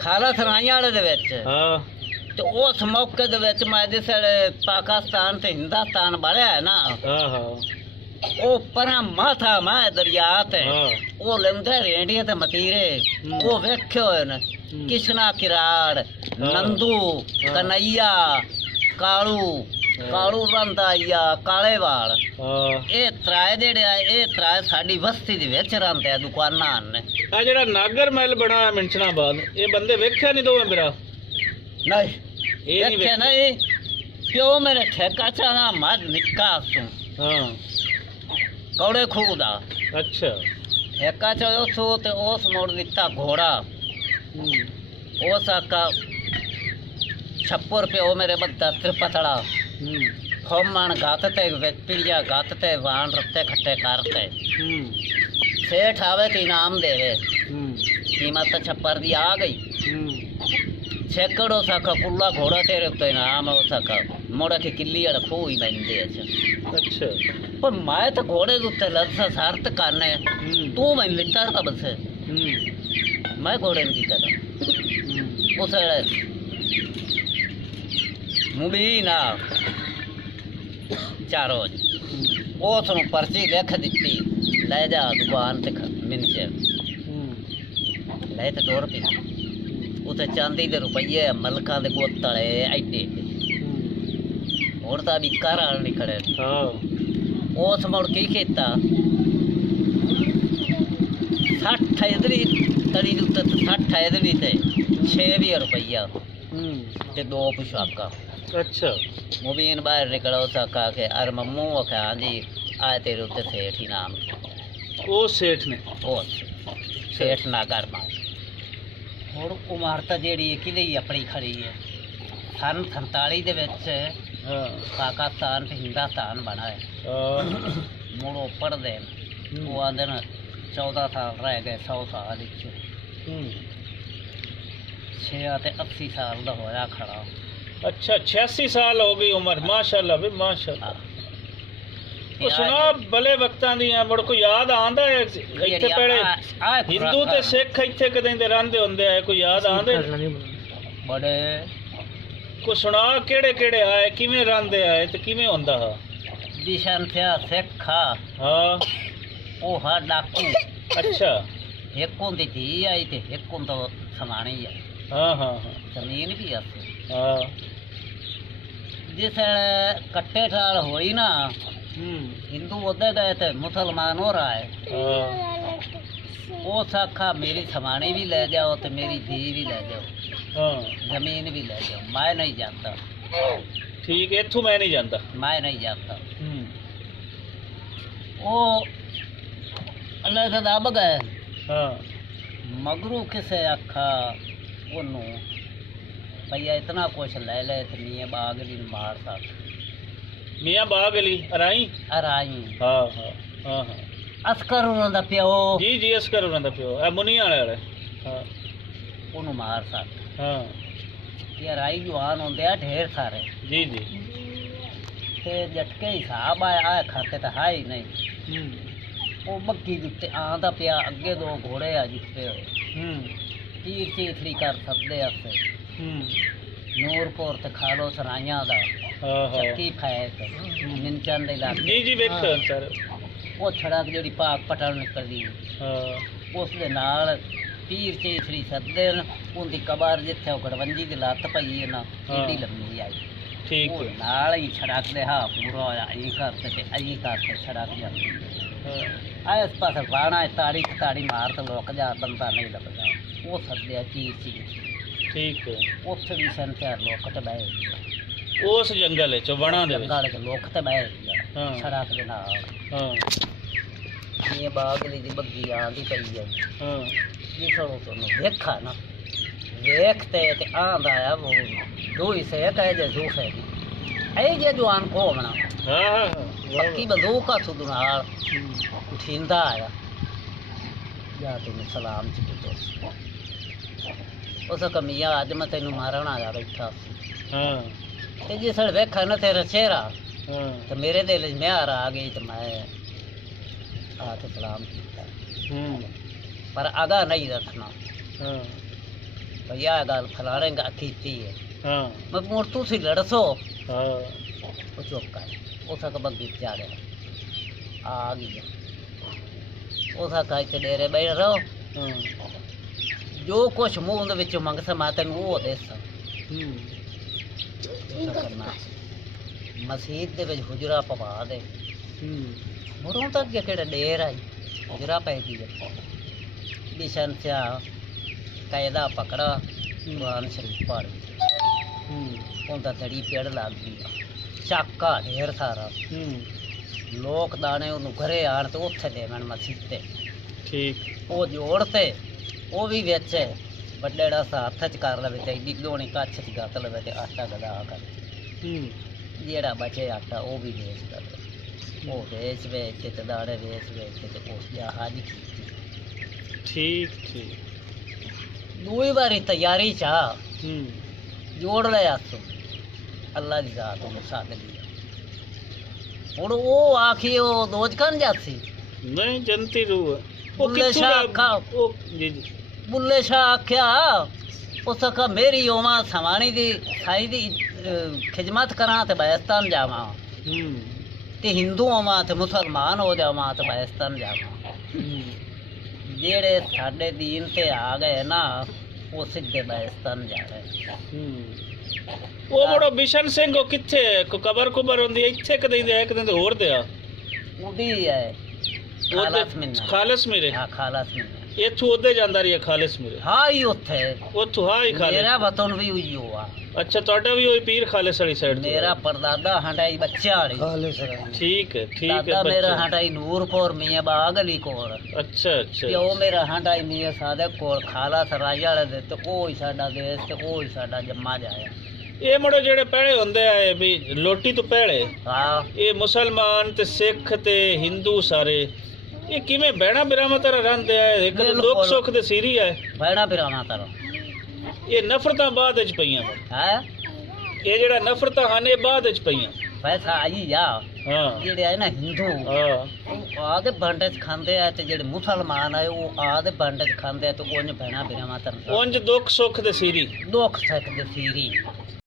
ਖਾਲਾ ਸਰਾਈਆਂ ਵਾਲੇ ਦੇ ਵਿੱਚ ਹਾਂ ਤੇ ਉਸ ਮੌਕੇ ਦੇ ਵਿੱਚ ਮੈਂ ਜਿਸ ਵੇਲੇ ਪਾਕਿਸਤਾਨ ਤੇ ਹਿੰਦੁਸਤਾਨ ਬਣਿਆ ਹੈ ਨਾ ਹਾਂ ਹਾਂ ਉਹ ਪਰਾਂ ਮਾਥਾ ਮੈਂ ਦਰਿਆ ਤੇ ਹਾਂ ਉਹ ਲੈਂਦੇ ਰੇਂਡੀਆਂ ਤੇ ਮਤੀਰੇ ਉਹ ਵੇਖੇ ਹੋਏ ਨੇ ਕਿਸ਼ਨਾ ਕਿਰਾੜ ਨੰਦੂ ਕਨਈਆ ਕਾਲੂ ਕਾਲੂ ਰੰਦਾਈਆ ਕਾਲੇ ਵਾਲ ਹਾਂ ਇਹ ਤਰਾਏ ਜਿਹੜੇ ਆ ਇਹ ਤਰਾਏ ਸਾਡੀ ਬਸਤੀ ਦੇ ਵਿੱਚ ਰਹਿੰਦੇ ਆ ਦੁਕਾਨਾਂ ਨੇ ਆ ਜਿਹੜਾ ਨਾਗਰ ਮਹਿਲ ਬਣਾ ਮਿੰਚਨਾਬਾਦ ਇਹ ਬੰਦੇ ਵੇਖਿਆ ਨਹੀਂ ਦੋਵੇਂ ਮੇਰਾ ਨਹੀਂ ਇਹ ਨਹੀਂ ਵੇਖਿਆ ਨਹੀਂ ਪਿਓ ਮੇਰੇ ਠੇਕਾ ਚਾਣਾ ਮੱਝ ਨਿੱਕਾ ਸੂ ਹਾਂ ਕੌੜੇ ਖੂਹ ਦਾ ਅੱਛਾ ਠੇਕਾ ਚਾਹੋ ਸੋ ਤੇ ਉਸ ਮੋੜ ਦਿੱਤਾ ਘੋੜਾ ਉਸ ਆਕਾ ਛੱਪਰ ਪਿਓ ਮੇਰੇ ਬੱਦਾ ਤ੍ਰਿਪਤੜਾ ਖੋਮਣ ਗਾਤ ਤੇ ਪਿੜੀਆ ਗਾਤ ਤੇ ਵਾਣ ਰੱਤੇ ਖੱਟੇ ਕਰਤੇ ਸੇਠ ਆਵੇ ਤੇ ਇਨਾਮ ਦੇਵੇ ਕੀਮਤ ਛੱਪਰ ਦੀ ਆ ਗਈ ਛੇਕੜੋ ਸਾਕਾ ਕੁੱਲਾ ਘੋੜਾ ਤੇਰੇ ਉੱਤੇ ਇਨਾਮ ਹੋ ਸਕਾ ਮੋੜਾ ਕੇ ਕਿੱਲੀ ਵਾਲਾ ਖੂਹ ਹੀ ਬੰਦੇ ਅੱਛਾ ਪਰ ਮੈਂ ਤਾਂ ਘੋੜੇ ਦੇ ਉੱਤੇ ਲੱਸਾ ਸਾਰਤ ਕਰਨੇ ਤੂੰ ਮੈਨੂੰ ਲਿੱਟਰ ਦਾ ਬਸ ਮੈਂ ਘੋੜੇ ਨੂੰ ਕੀ ਕਰਾਂ ਉਸ ਮੁਬੀਨ ਆ ਚਾਰੋ ਉਸ ਨੂੰ ਪਰਚੀ ਲਿਖ ਦਿੱਤੀ ਲੈ ਜਾ ਦੁਕਾਨ ਤੇ ਮਿੰਚੇ ਲੈ ਤੇ ਡੋਰ ਪੀ ਉਤੇ ਚਾਂਦੀ ਦੇ ਰੁਪਈਏ ਮਲਕਾਂ ਦੇ ਗੋਤਲੇ ਐਡੇ ਹੁਣ ਤਾਂ ਵੀ ਘਰ ਆਲ ਨਹੀਂ ਖੜੇ ਹਾਂ ਉਸ ਮੁੜ ਕੀ ਕੀਤਾ 60 ਇਧਰੀ ਤੜੀ ਦੇ ਉੱਤੇ 60 ਇਧਰੀ ਤੇ 6 ਰੁਪਈਆ ਤੇ 2 ਪੁਸ਼ਾਕਾਂ ਅੱਛਾ ਮੁਬੀਨ ਬਾਹਰ ਨਿਕਲੋ ਸਕਾ ਕੇ ਅਰ ਮੰਮੂ ਆਖਿਆ ਹਾਂਜੀ ਆਏ ਤੇਰੇ ਉੱਤੇ ਸੇਠ ਇਨਾਮ ਉਹ ਸੇਠ ਨੇ ਉਹ ਸੇਠ ਨਾ ਕਰਨਾ ਹੁਣ ਉਮਰਤਾ ਜਿਹੜੀ ਕਿਹਦੇ ਹੀ ਆਪਣੀ ਖੜੀ ਹੈ ਸੰਨ 47 ਦੇ ਵਿੱਚ ਹਾਂ ਪਾਕਿਸਤਾਨ ਤੇ ਹਿੰਦੁਸਤਾਨ ਬਣਾ ਹੈ ਮੁੜੋ ਪੜਦੇ ਉਹ ਆਂਦੇ ਨੇ 14 ਸਾਲ ਰਹਿ ਗਏ 100 ਸਾਲ ਵਿੱਚ 6 ਤੇ 80 ਸਾਲ ਦਾ ਹੋਇਆ ਖੜਾ अच्छा 86 साल हो गई उम्र माशाल्लाह भी माशाल्लाह ਉਹ ਸੁਣਾ ਬਲੇ ਵਕਤਾਂ ਦੀਆਂ ਮੁੜ ਕੋਈ ਯਾਦ ਆਂਦਾ ਹੈ ਇੱਥੇ ਪਹਿਲੇ ਹਿੰਦੂ ਤੇ ਸਿੱਖ ਇੱਥੇ ਕਦੇ ਦੇ ਰਹਿੰਦੇ ਹੁੰਦੇ ਆ ਕੋਈ ਯਾਦ ਆਂਦੇ ਬੜੇ ਕੋ ਸੁਣਾ ਕਿਹੜੇ ਕਿਹੜੇ ਆਏ ਕਿਵੇਂ ਰਹਿੰਦੇ ਆਏ ਤੇ ਕਿਵੇਂ ਹੁੰਦਾ ਹਾ ਦਿਸ਼ਨ ਥਿਆ ਸਿੱਖ ਹਾਂ ਉਹ ਹਾ ਡਾਕੂ ਅੱਛਾ ਇੱਕ ਹੁੰਦੀ ਧੀ ਆਈ ਤੇ ਇੱਕ ਹੁੰਦਾ ਸਮਾਣੀ ਆ ਹਾਂ ਹਾਂ ਜ਼ਮੀਨ ਵੀ ਆ ਹਾਂ ਜਿਸ ਕੱਟੇ ਠਾਲ ਹੋਈ ਨਾ हिंदू उधर गए थे मुसलमान हो रहा है वो साखा मेरी समानी भी ले जाओ तो मेरी धी भी ले जाओ जमीन भी ले जाओ मैं नहीं जानता ठीक है इत्थों मैं नहीं जानता मैं नहीं जानता वो अल्लाह से दब गए मगरू किसे आखा ओनू भैया इतना कुछ ले ले तो मियाँ बाग भी मार सकता मियाँ बाग अली अराई अराई हाँ हाँ हाँ हाँ अस्कर उन्हों दा प्यो जी जी अस्कर उन्हों दा प्यो ए मुनी वाले हाँ उन्हों मार सकता हाँ ये अराई जवान होंदे आ ढेर सारे जी जी ते झटके हिसाब आया खाते तो है ही नहीं वो बग्गी जिते आंदा पिया अगे 2 घोड़े आ जिते तीर चीथड़ी कर सकते अस नूरपुर ते खालो सराइयां दा ਚੱਕੀ ਫੈਕ ਮਿੰਚਨ ਦੇ ਇਲਾਕੇ ਜੀ ਜੀ ਵੇਖੋ ਸਰ ਉਹ ਸੜਕ ਜਿਹੜੀ ਪਾਕ ਪਟਲ ਨਿਕਲਦੀ ਉਸ ਦੇ ਨਾਲ ਪੀਰ ਚੇਥੜੀ ਸੱਦੇ ਨੇ ਉਹਦੀ ਕਬਰ ਜਿੱਥੇ ਉਹ ਗੜਵੰਜੀ ਦੀ ਲੱਤ ਪਈ ਹੈ ਨਾ ਏਡੀ ਲੰਮੀ ਆਈ ਠੀਕ ਉਹ ਨਾਲ ਹੀ ਸੜਕ ਦੇ ਹਾਂ ਪੂਰਾ ਹੋਇਆ ਇਹ ਕਰਦੇ ਤੇ ਅਜੀ ਕਰਦੇ ਸੜਕ ਜਾਂਦੀ ਇਸ ਪਾਸੇ ਬਾਣਾ ਤਾੜੀ ਮਾਰ ਤੇ ਲੋਕ ਜਾ ਬੰਦਾ ਨਹੀਂ ਲੱਭਦਾ ਉਹ ਸੱਦਿਆ ਪੀਰ ਚੀਥੜੀ ਠੀਕ ਹੈ ਉੱਥੇ ਵੀ ਸੰਤਿਆ ਲੋਕ ਤੇ ਬਹਿ ਉਸ ਜੰਗਲ ਵਿੱਚ ਵਣਾ ਦੇ ਜੰਗਲ ਵਿੱਚ ਲੋਕ ਤੇ ਬਹਿ ਗਿਆ ਸੜਕ ਦੇ ਨਾਲ ਇਹ ਬਾਗ ਦੀ ਬੱਗੀ ਆਂਦੀ ਪਈ ਹੈ ਇਹ ਸਭ ਤੁਹਾਨੂੰ ਵੇਖਾ ਨਾ ਵੇਖਤੇ ਤੇ ਆਂਦਾ ਆ ਉਹ ਦੋ ਹੀ ਸੇ ਕਹੇ ਜੇ ਜੂਫੇ ਇਹ ਜੇ ਜਵਾਨ ਕੋਮਣਾ ਪੱਕੀ ਬੰਦੂਕ ਹੱਥ ਨਾਲ ਉਠਿੰਦਾ ਆਇਆ ਜਾ ਤੈਨੂੰ ਸਲਾਮ ਚ ਪੁੱਛੋ ਉਸ ਕਮੀਆਂ ਅੱਜ ਮੈਂ ਤੈਨੂੰ ਮਾਰਨ ਆਇਆ ਬੈਠਾ ਹਾਂ ਤੇ ਜਿਸ ਵੇਲੇ ਵੇਖਾ ਨਾ ਤੇਰਾ ਚਿਹਰਾ ਤੇ ਮੇਰੇ ਦਿਲ 'ਚ ਮਿਆਰ ਆ ਗਈ ਤੇ ਮੈਂ ਆ ਕੇ ਸਲਾਮ ਕੀਤਾ ਪਰ ਅਗਾ ਨਹੀਂ ਰੱਖਣਾ ਭਈ ਆਹ ਗੱਲ ਫਲਾਣੇ ਗਾ ਕੀਤੀ ਹੈ ਹਾਂ ਮੈਂ ਮੁੜ ਤੁਸੀਂ ਲੜਸੋ ਹਾਂ ਉਹ ਚੁੱਪ ਕਰ ਉਹ ਸਕ ਬੱਗੀ ਜਾ ਰਿਹਾ ਆ ਗਈ ਉਹ ਸਕ ਇੱਥੇ ਡੇਰੇ ਬੈਠ ਰਹੋ ਹਾਂ ਜੋ ਕੁਛ ਮੂੰਹ ਦੇ ਵਿੱਚੋਂ ਮੰਗ ਸਮਾਂ ਤੈਨੂੰ ਉਹ ਦੇਸ ਕਰਨਾ ਮਸਜਿਦ ਦੇ ਵਿੱਚ ਹੁਜਰਾ ਪਵਾ ਦੇ ਮੁੜੋਂ ਤੱਕ ਅੱਗੇ ਕਿਹੜਾ ਡੇਰ ਆਈ ਹੁਜਰਾ ਪੈ ਗਈ ਦਿਸ਼ਨ ਸਿਆ ਕਾਇਦਾ ਪਕੜਾ ਕੁਰਾਨ ਸ਼ਰੀਫ ਪੜ੍ਹ ਉਹਦਾ ਧੜੀ ਪੇੜ ਲੱਗ ਗਈ ਚਾਕਾ ਢੇਰ ਸਾਰਾ ਲੋਕ ਦਾਣੇ ਉਹਨੂੰ ਘਰੇ ਆਣ ਤੇ ਉੱਥੇ ਦੇਵਣ ਮਸਜਿਦ ਤੇ ਠੀਕ ਉਹ ਜੋੜ ਤੇ ਉਹ ਵੀ ਵਿੱਚ ਵੱਡੇ ਜਿਹੜਾ ਸਾ ਹੱਥ ਚ ਕਰ ਲਵੇ ਤੇ ਇੱਡੀ ਲੋਣੀ ਕੱਛ ਚ ਗੱਤ ਲਵੇ ਤੇ ਆਟਾ ਗਦਾ ਕਰ ਜਿਹੜਾ ਬਚੇ ਆਟਾ ਉਹ ਵੀ ਵੇਚ ਦਵੇ ਉਹ ਵੇਚ ਵੇਚ ਕੇ ਤੇ ਦਾਣੇ ਵੇਚ ਵੇਚ ਕੇ ਤੇ ਉਸ ਦੀ ਹਾਜੀ ਕੀਤੀ ਠੀਕ ਠੀਕ ਦੂਈ ਵਾਰੀ ਤਿਆਰੀ ਚਾ ਜੋੜ ਲਿਆ ਤੂੰ ਅੱਲਾ ਦੀ ਜ਼ਾਤ ਨੂੰ ਸਾਧ ਲਿਆ ਹੁਣ ਉਹ ਆਖੀ ਉਹ ਦੋਜਕਨ ਜਾਸੀ ਨਹੀਂ ਜਨਤੀ ਰੂਹ ਹੈ ਉਹ ਬੁੱਲੇ ਕਿੱਥੋਂ ਸ਼ਾਹ ਦਾ ਆਖਾ ਉਹ ਜੀ ਜੀ ਬੁੱਲੇ ਸ਼ਾਹ ਆਖਿਆ ਉਸ ਆਖਾ ਮੇਰੀ ਓਵਾਂ ਸਵਾਣੀ ਦੀ ਸਾਈ ਦੀ ਖਿਦਮਤ ਕਰਾਂ ਤੇ ਬੈਸਤਾਨ ਜਾਵਾਂ ਤੇ ਹਿੰਦੂ ਹੋਵਾਂ ਤੇ ਮੁਸਲਮਾਨ ਹੋ ਜਾਵਾਂ ਤੇ ਬੈਸਤਾਨ ਜਾਵਾਂ ਜਿਹੜੇ ਸਾਡੇ ਦੀਨ ਤੇ ਆ ਗਏ ਨਾ ਉਹ ਸਿੱਧੇ ਬੈਸਤਾਨ ਜਾ ਰਹੇ ਉਹ ਬੜੋ ਬਿਸ਼ਨ ਸਿੰਘ ਉਹ ਕਿੱਥੇ ਹੈ? ਕੋਈ ਕਬਰ ਕੁਬਰ ਹੁੰਦੀ ਹੈ ਇੱਥੇ ਕਦੇ ਦੇ ਇੱਕ ਦਿਨ ਤੇ ਹੋਰ ਦੇ ਆ ਉਹਦੀ ਹੈ ਖਾਲਸ ਮਿੰਨਾ ਖਾਲਸ ਮੇਰੇ ਹਾਂ ਖਾਲਸ ਮਿੰਨਾ ਇੱਥੋਂ ਉਹਦੇ ਜਾਂਦਾ ਰਹੀ ਹੈ ਖਾਲਸ ਮੇਰੇ ਹਾਂ ਹੀ ਉੱਥੇ ਉੱਥੋਂ ਹਾਂ ਹੀ ਖਾਲਸ ਮੇਰਾ ਵਤਨ ਵੀ ਉਹੀ ਹੋਆ ਅੱਛਾ ਤੁਹਾਡਾ ਵੀ ਉਹੀ ਪੀਰ ਖਾਲਸ ਵਾਲੀ ਸਾਈਡ ਮੇਰਾ ਪਰਦਾਦਾ ਹੰਡਾਈ ਬੱਚਾ ਵਾਲੀ ਠੀਕ ਹੈ ਦਾਦਾ ਮੇਰਾ ਬੱਚਾ। ਹੰਡਾਈ ਨੂਰਪੁਰ ਮੀਆਂ ਬਾਗ ਅਲੀ ਕੋਲ ਅੱਛਾ ਅੱਛਾ ਤੇ ਉਹ ਮੇਰਾ ਹੰਡਾਈ ਮੀਆਂ ਸਾਦਕ ਕੋਲ ਖਾਲਾ ਸਰਾਈ ਵਾਲੇ ਦੇ ਤੇ ਉਹ ਹੀ ਸਾਡਾ ਦੇਸ਼ ਤੇ ਉਹ ਹੀ ਸਾਡਾ ਜੰਮਾ ਜਾਇਆ ਇਹ ਮੁੰਡੇ ਜਿਹੜੇ ਪਹਿਲੇ ਹੁੰਦੇ ਆ ਇਹ ਵੀ ਲੋਟੀ ਤੋਂ ਪਹਿਲੇ ਹਾਂ ਇਹ ਮੁਸਲਮਾਨ ਤੇ ਸਿੱਖ ਤੇ ਹਿੰਦੂ ਸਾਰੇ ਇਹ ਕਿਵੇਂ ਬਹਿਣਾ ਬਿਰਾਮਾ ਤਰ੍ਹਾਂ ਰਹਿੰਦੇ ਆ ਇੱਕ ਤਾਂ ਦੁੱਖ ਸੁੱਖ ਦੇ ਸੀਰੀ ਹੈ ਬੈਣਾ ਬਿਰਾਣਾ ਤਰ ਇਹ ਨਫ਼ਰਤਾਂ ਬਾਅਦ ਵਿੱਚ ਪਈਆਂ ਹੈ ਇਹ ਜਿਹੜਾ ਨਫ਼ਰਤਾਂ ਹਨ ਇਹ ਬਾਅਦ ਵਿੱਚ ਪਈਆਂ ਪੈਸਾ ਆਈ ਆ ਹਾਂ ਜਿਹੜੇ ਆ ਨਾ ਹਿੰਦੂ ਹਾਂ ਉਹ ਆਦੇ ਬੰਡੇ ਚ ਖਾਂਦੇ ਆ ਤੇ ਜਿਹੜੇ ਮੁਸਲਮਾਨ ਆ ਉਹ ਆਦੇ ਬੰਡੇ ਚ ਖਾਂਦੇ ਆ ਤੇ ਉਹਨੇ ਬੈਣਾ ਬਿਰਾਣਾ ਤਰ ਉਂਝ ਦੁੱਖ ਸੁੱਖ ਦੇ ਸੀਰੀ ਦੁੱਖ ਸਕਦੇ ਸੀਰੀ